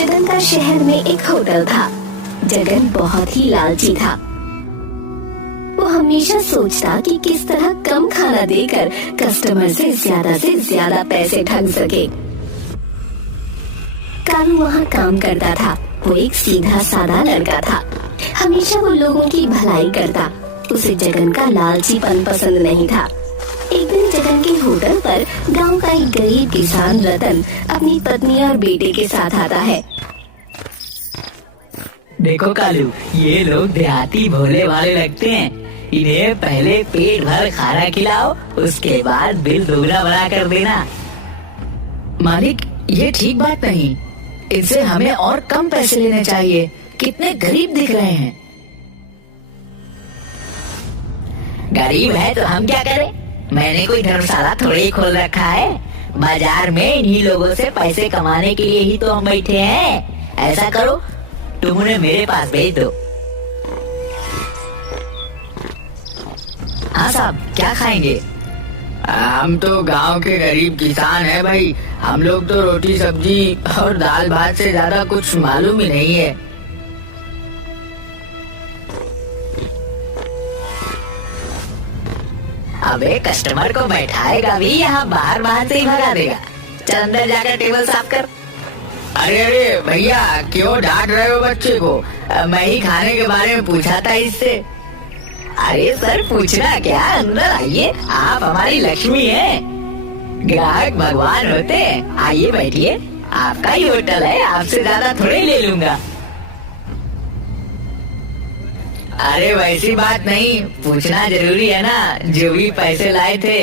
जगन का शहर में एक होटल था। जगन बहुत ही लालची था। वो हमेशा सोचता कि किस तरह कम खाना देकर कस्टमर से ज्यादा पैसे ठग सके। कालू वहाँ काम करता था। वो एक सीधा साधा लड़का था। हमेशा वो लोगों की भलाई करता। उसे जगन का लालचीपन पसंद नहीं था। एक दिन जगन के होटल पर गांव का एक गरीब किसान रतन अपनी पत्नी और बेटे के साथ आता है। देखो कालू, ये लोग देहाती भोले वाले लगते हैं। इन्हें पहले पेट भर खाना खिलाओ, उसके बाद बिल दोगुना बना कर देना। मालिक, ये ठीक बात नहीं। इससे हमें और कम पैसे लेने चाहिए। कितने गरीब दिख रहे हैं। गरीब है तो हम क्या करें? मैंने कोई धर्मशाला थोड़ी ही खोल रखा है। बाजार में इन्हीं लोगों से पैसे कमाने के लिए ही तो हम बैठे हैं। ऐसा करो, तुम उन्हें मेरे पास भेज दो। हाँ साहब, क्या खाएंगे? हम तो गांव के गरीब किसान हैं भाई। हम लोग तो रोटी सब्जी और दाल भात से ज्यादा कुछ मालूम ही नहीं है। अबे कस्टमर को बैठाएगा भी यहाँ बाहर से ही भगा देगा। चल अंदर जाकर टेबल साफ कर। अरे अरे भैया, क्यों डांट रहे हो बच्चे को? मैं ही खाने के बारे में पूछा था इससे। अरे सर, पूछना क्या, अंदर आइए। आप हमारी लक्ष्मी हैं। ग्राहक भगवान होते हैं। आइए बैठिए। आपका ही होटल है, आपसे ज्यादा थोड़े ले लूंगा। अरे वैसी बात नहीं, पूछना जरूरी है ना। जो भी पैसे लाए थे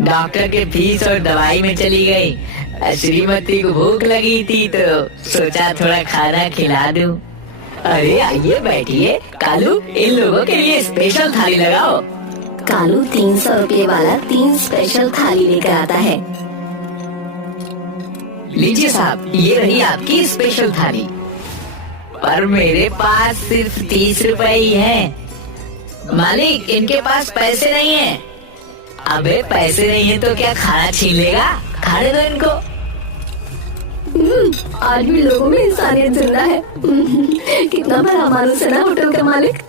डॉक्टर के फीस और दवाई में चली गई। श्रीमती को भूख लगी थी तो सोचा थोड़ा खाना खिला दूं। अरे आइए बैठिए। कालू, इन लोगों के लिए स्पेशल थाली लगाओ। कालू 300 रुपए वाला 3 स्पेशल थाली लेकर आता है। लीजिए साहब, ये रही आपकी स्पेशल थाली। पर मेरे पास सिर्फ 30 रुपए ही हैं। मालिक, इनके पास पैसे नहीं है। अबे पैसे नहीं है तो क्या खाना छीन लेगा? खाने दो इनको। आज भी लोगों में इंसानियत जिंदा है। कितना बड़ा मानुस है ना होटल का मालिक।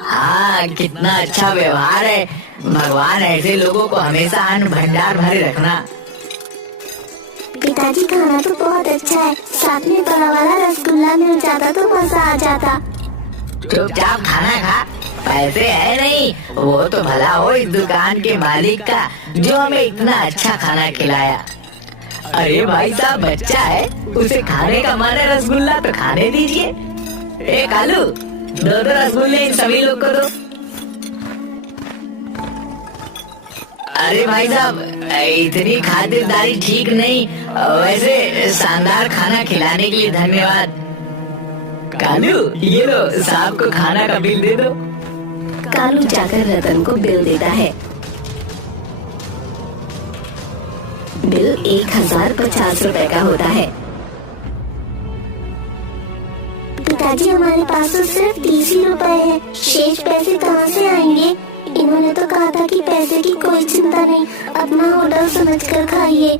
हाँ, कितना अच्छा व्यवहार है। भगवान ऐसे लोगों को हमेशा अन्न भंडार भरे रखना। पिताजी, खाना तो बहुत अच्छा है। साथ में बड़ा वाला रसगुल्ला मिल जाता तो मजा आ जाता। चुपचाप खाना खा। पैसे है नहीं, वो तो भला हो इस दुकान के मालिक का जो हमें इतना अच्छा खाना खिलाया। अरे भाई साहब, बच्चा है, उसे खाने का मन है रसगुल्ला तो खाने दीजिए। ए कालू, 2 रसगुल्ले इन सभी लोग को दो। अरे भाई साहब, इतनी खातिरदारी ठीक नहीं। वैसे शानदार खाना खिलाने के लिए धन्यवाद। कालू, ये लो, साहब को खाना का बिल दे दो। कालू जाकर रतन को बिल देता है। बिल 1050 रुपए का होता है। पिताजी, हमारे पास तो सिर्फ 30 ही रुपए है। शेष पैसे कहाँ से आएंगे? इन्होंने तो कहा था कि पैसे की कोई चिंता नहीं, अपना होटल समझकर खाइए।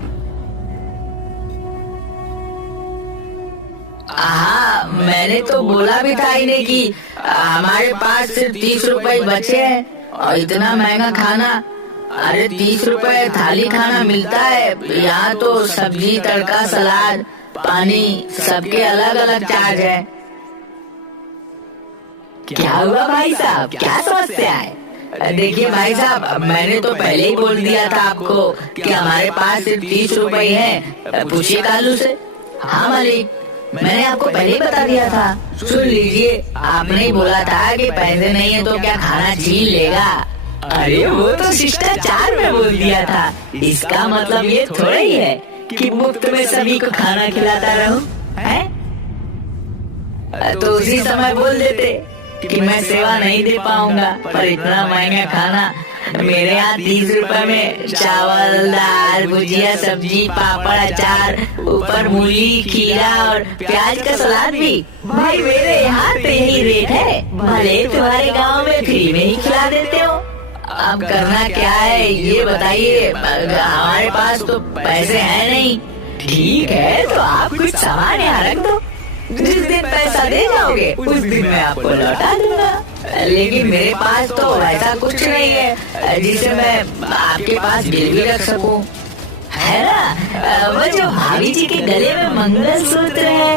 हाँ, मैंने तो बोला भी था इन्हें कि हमारे पास सिर्फ 30 रुपए बचे हैं और इतना महंगा खाना। अरे 30 रुपए थाली खाना मिलता है। यहाँ तो सब्जी, तड़का, सलाद, पानी सबके अलग अलग चार्ज है। क्या हुआ भाई साहब, क्या समस्या है? देखिए भाई साहब, मैंने तो पहले ही बोल दिया था आपको कि हमारे पास सिर्फ 30 रुपए हैं। पूछिए कालू से। हाँ मालिक, मैंने आपको पहले ही बता दिया था। सुन लीजिए, आपने ही बोला था कि पैसे नहीं है तो क्या खाना छीन लेगा। अरे वो तो शिष्टाचार में बोल दिया था। इसका मतलब ये थोड़ा ही है कि मुफ्त में सभी को खाना खिलाता रहूं, हैं? तो उसी समय बोल देते कि मैं सेवा नहीं दे पाऊंगा, पर इतना महंगा खाना मेरे यहाँ 30 रुपए में चावल, दाल, भुजिया, सब्जी, पापड़, अचार, ऊपर मूली, खीरा और प्याज का सलाद भी। भाई मेरे यहाँ तो यही रेट है। भले तुम्हारे गांव में फ्री में ही खिला देते हो। अब करना क्या है ये बताइए। हमारे पास तो पैसे हैं नहीं। ठीक है, तो आप कुछ सामान यहाँ रख दो, जिस दिन पैसा दे जाओगे उस दिन मैं आपको लौटा दूंगा। लेकिन मेरे पास तो ऐसा कुछ नहीं है जिसे मैं आपके पास गिरवी रख सकूं, है ना? वो जो भाभी जी के गले में मंगलसूत्र है।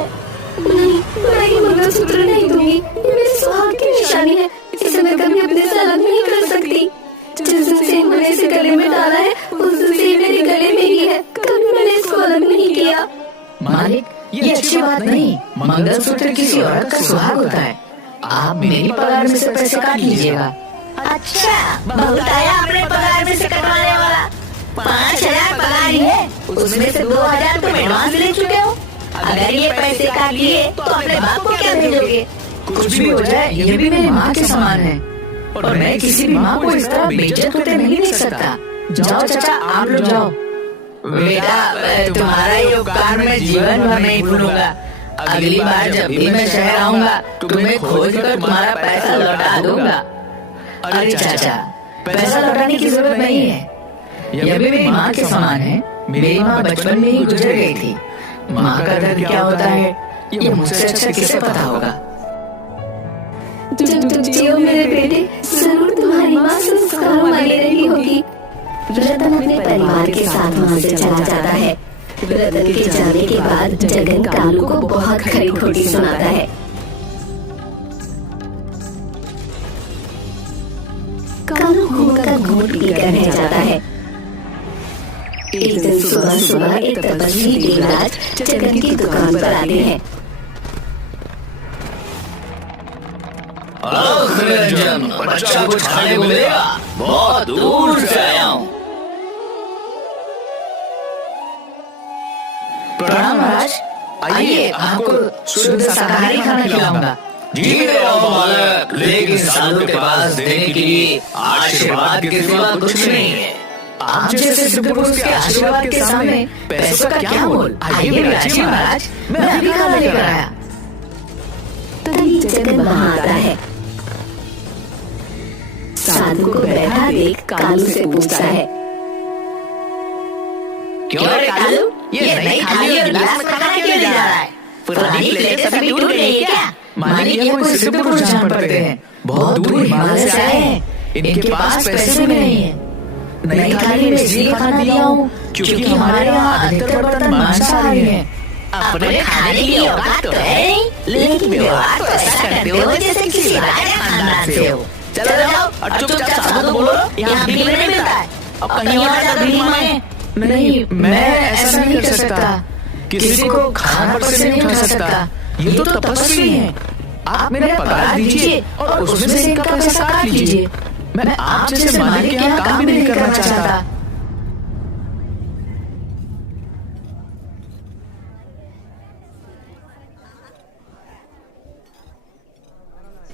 नहीं, मैं ये मंगलसूत्र नहीं दूंगी। ये मेरे सुहाग की निशानी है, इसे मैं कभी अपने से अलग नहीं कर सकती। जिस दिन से इन्होंने इसे गले में डाला है उस दिन से मेरे गले में ही है, कभी मैंने इसको अलग नहीं किया। मालिक, ये अच्छी बात नहीं। मंगलसूत्र किसी औरत का सुहाग होता है। आप मेरी पगार में से पैसे काट लीजिएगा। अच्छा, बहुत आया अपने पगार में से कटवाने वाला। 5,000 पगार ही है, उसमें से 2,000 तुम एडवांस ले चुके हो। अगर ये पैसे काट लिए तो अपने बाप को क्या भेजोगे? कुछ भी हो जाए, ये भी मेरी माँ के समान है और मैं किसी भी माँ को इस तरह बेइज्जत होते नहीं देख सकता। जाओ चाचा, आप लोग जाओ। बेटा, तुम्हारा ये उपकार मैं जीवन भर नहीं भूलूंगा। अगली बार जब भी मैं शहर आऊंगा तुम्हें खोज कर तुम्हारा पैसा लौटा दूंगा। अरे चाचा, पैसा लौटाने की जरूरत नहीं है। यह भी मेरी माँ के समान है। मेरी माँ बचपन में ही गुजर गई थी। माँ का दर्द क्या होता है ये मुझसे अच्छा किसे पता होगा। तुम जियो मेरे बेटे, जरूर तुम्हारी माँ संस्कारों वाली रही होगी। रतन अपने परिवार के साथ वहाँ से चला जाता है। रतन के जाने के बाद जगन कालू को बहुत खरी खोटी सुनाता है। कालू घूमकर घूट पीकर रह जाता है। एक दिन सुबह सुबह एक तपस्वी देवराज जगन की दुकान पर आते हैं। निरंजन, बच्चा कुछ खाने को मिलेगा? बहुत दूर से आया हूँ। प्रणाम महाराज, आइए, आपको शुद्ध शाकाहारी खाना खिलाऊंगा। जी ले आओ मालक, लेकिन साधु के पास देने के लिए आशीर्वाद के सिवा कुछ नहीं है। आप जैसे सिद्ध पुरुष के आशीर्वाद के सामने पैसों का क्या मोल। आइए बैठिए महाराज, मैं अभी खाना लेकर आया। तभी जगन वहाँ आता है। साधु को बैठा देख कालू से पूछता है, क्यों रे कालू, ये नई थाली और गिलास में खाना क्यों ले जा रहा है? पुरानी प्लेटें सभी टूट गई है क्या? मालिक, ये कोई सिद्ध पुरुष जान पड़ते हैं, बहुत दूर हिमालय से आए हैं। इनके पास पैसे भी नहीं है। नई थाली में इसलिए खाना दिया हूँ क्योंकि हमारे यहाँ अधिकतर बर्तन मांसाहारी हैं। अपने खाने की औकात तो है नहीं, लेकिन व्यवहार तो ऐसा करते हो जैसे किसी राजा खानदान से हो। चलो जाओ और चुपचाप साधु को बोलो यहाँ भीख नहीं मिलता है, अब कहीं और जाकर भीख मांगे। नहीं, मैं ऐसा नहीं कर सकता। किसी को खाना पर से नहीं उठा सकता। ये तो तपस्वी हैं। आप मेरा पगार दीजिए और उसमें से इनका पैसा काट लीजिए। मैं आप जैसे मालिक के यहाँ काम भी नहीं करना चाहता।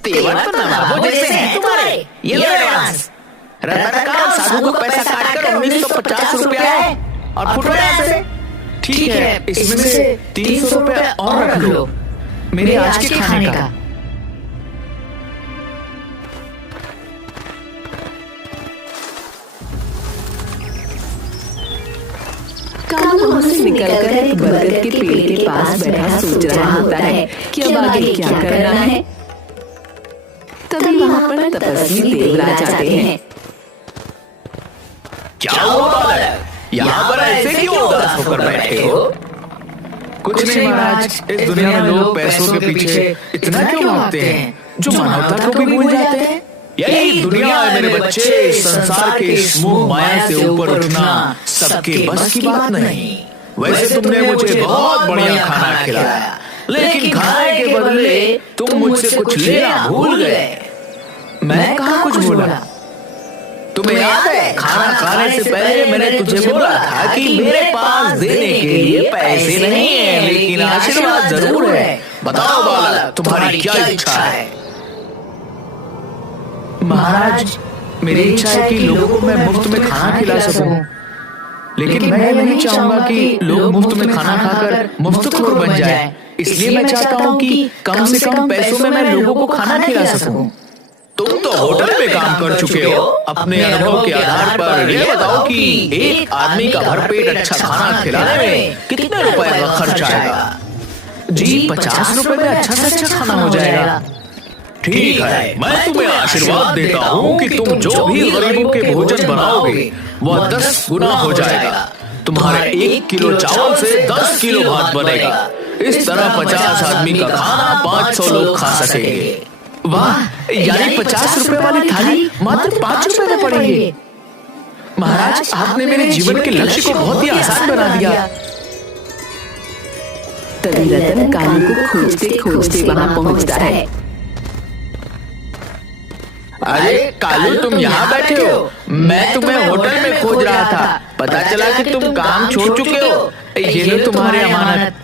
तेवर तो नवाबों जैसे हैं तुम्हारे। ये लो एडवांस। रतन का साधु को पैसा काटकर 1950 रुपया है और फुट रहा है। ठीक है, इसमें से 300 रुपए और रख लो, मेरे आज के खाने का। कालू वहाँ से निकलकर एक बरगद के पेड़ के पास बैठा सोच रहा होता है कि अब आगे क्या करना है। तभी वहाँ पर तपस्वी देवराज आते हैं। क्या हुआ बालक, यहाँ पर ऐसे क्यों उदास होकर बैठे हो? कुछ नहीं महाराज, इस दुनिया में लोग पैसों के पीछे इतना क्यों भागते हैं जो मानवता को भी भूल जाते हैं। यही दुनिया है मेरे बच्चे। संसार के इस मोह माया से ऊपर उठना सबके बस की बात नहीं। वैसे तुमने मुझे बहुत बढ़िया खाना खिलाया, लेकिन खाने के बदले तुम मुझसे कुछ लेना भूल गए। मैं कहाँ कुछ बोला? तुम्हें याद है खाना खाने से पहले मैंने तुझे बोला था कि मेरे पास देने के लिए पैसे नहीं है, लेकिन आशीर्वाद जरूर है। बताओ बालक, तुम्हारी क्या इच्छा है? महाराज, मेरी इच्छा है कि लोगों को मैं मुफ्त में खाना खिला सकूं, लेकिन मैं नहीं चाहूंगा कि लोग मुफ्त में खाना खाकर मुफ्तखोर बन जाएं। इसलिए मैं चाहता हूं कि कम से कम पैसों में मैं लोगों को खाना खिला सकूं। तुम तो होटल में काम कर चुके हो, अपने अनुभव के आधार पर ये बताओ कि एक आदमी का भरपेट अच्छा खाना खिलाने में कितने रुपए का खर्च आएगा? जी 50 रुपए में अच्छा से अच्छा खाना हो जाएगा। ठीक है, मैं तुम्हें आशीर्वाद देता हूँ कि तुम जो भी गरीबों के भोजन बनाओगे वह 10 गुना हो जाएगा। तुम्हारे 1 किलो चावल से 10 किलो भात बनेगा। इस तरह 50 आदमी का खाना 500 लोग खा सकेंगे। वाह, यानी 50 रुपए वाली थाली मात्र 5 रुपए में पड़ेगी। महाराज, आपने मेरे जीवन के लक्ष्य को बहुत ही आसान बना दिया। तभी रतन कालू को खोजते खोजते वहां पहुंचता है। अरे कालू, तुम यहाँ बैठे हो? मैं तुम्हें होटल में खोज रहा था। पता चला कि तुम काम छोड़ चुके हो। ये लो तुम्हारी अमानत,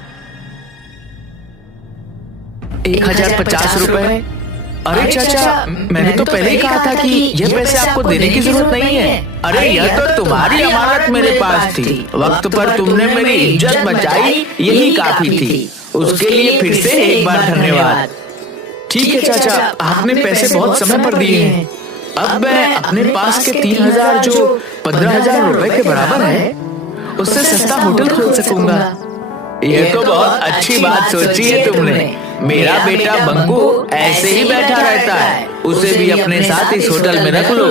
1050 रुपए। अरे चाचा, मैंने तो पहले ही कहा था कि ये पैसे आपको देने की जरूरत नहीं है। अरे यह तो तुम्हारी अमानत मेरे पास थी। वक्त पर तुमने मेरी इज्जत बचाई, यही काफी थी। उसके लिए फिर से एक बार धन्यवाद। ठीक है चाचा, आपने पैसे बहुत समय पर दिए हैं। अब मैं अपने पास के 3000 जो 15,000 रुपए के बराबर है, उससे सस्ता होटल खोल सकूंगा। यह तो बहुत अच्छी बात सोची है तुमने। मेरा बेटा बंकू ऐसे ही बैठा रहता है, उसे भी अपने साथ इस होटल में रख लो।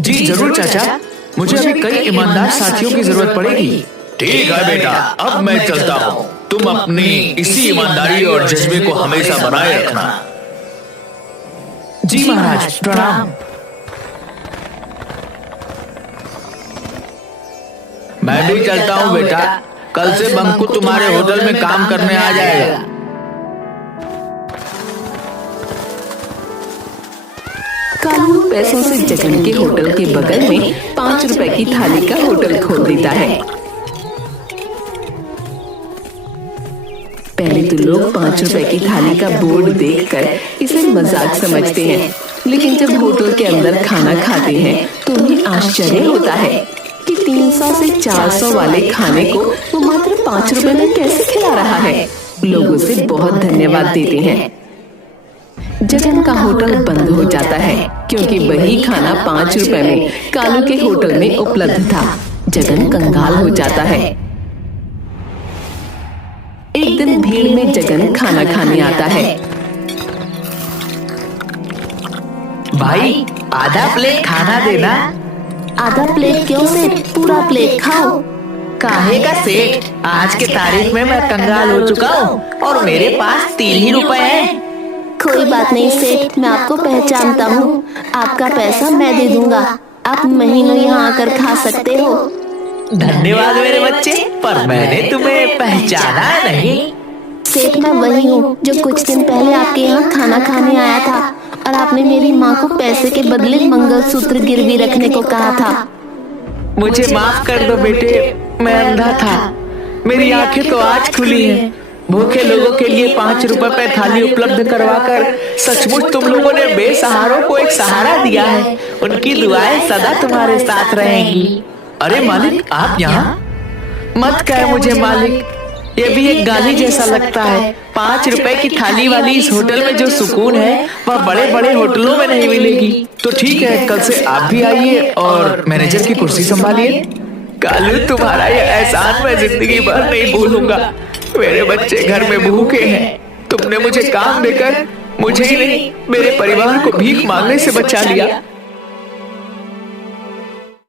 जी जरूर चाचा, मुझे अभी कई ईमानदार साथियों की जरूरत पड़ेगी। ठीक है बेटा, अब मैं चलता हूँ। तुम अपनी इसी ईमानदारी और जज्बे को हमेशा बनाए रखना। जी महाराज, प्रणाम। मैं भी चलता हूँ बेटा। कल से बंकू तुम्हारे होटल में काम करने आ जाएगा। कालू पैसों से जगन के होटल के बगल में 5 रुपए की थाली का होटल खोल देता है। पहले तो लोग 5 रुपए की थाली का बोर्ड देखकर इसे मजाक समझते हैं, लेकिन जब होटल के अंदर खाना खाते हैं तो उन्हें आश्चर्य होता है कि 300 से 400 वाले खाने को वो मात्र 5 रुपए में कैसे खिला रहा है। लोग उसे बहुत धन्यवाद देते हैं। जगन का होटल बंद हो जाता है क्योंकि वही खाना 5 रुपए में कालू के होटल में उपलब्ध था। जगन कंगाल हो जाता है। एक दिन भीड़ में जगन खाना खाने आता है। भाई, आधा प्लेट खाना देना। आधा प्लेट क्यों सेठ, पूरा प्लेट खाओ। काहे का सेठ, आज के तारीख में मैं कंगाल हो चुका हूँ और मेरे पास 3 ही रुपए हैं। कोई बात नहीं सेठ, मैं आपको पहचानता हूँ। आपका पैसा मैं दे दूंगा। आप महीनों यहाँ आकर खा सकते हो। धन्यवाद मेरे बच्चे, पर मैंने तुम्हें पहचाना नहीं। सेठ, मैं वही हूँ जो कुछ दिन पहले आपके यहाँ खाना खाने आया था और आपने मेरी माँ को पैसे के बदले मंगलसूत्र गिरवी रखने को कहा था। मुझे माफ कर दो बेटे, मैं अंधा था। मेरी आंखें तो आज खुली हैं। भूखे लोगों के लिए 5 रुपए पे थाली उपलब्ध करवाकर सचमुच तुम लोगों ने बेसहारों को एक सहारा दिया है। उनकी दुआएं सदा तुम्हारे साथ रहेंगी। अरे मालिक, आप यहाँ? मत कह मुझे मालिक, ये भी एक गाली जैसा लगता है। 5 रुपए की थाली वाली इस होटल में जो सुकून है वह बड़े बड़े होटलों में नहीं मिलेगी। तो ठीक है, कल से आप भी आइए और मैनेजर की कुर्सी संभालिए। कालू, तुम्हारा ये एहसान मैं जिंदगी भर नहीं भूलूंगा। मेरे बच्चे घर में भूखे हैं। तुमने मुझे काम देकर मुझे ही नहीं, मेरे परिवार को भीख मांगने से बचा लिया।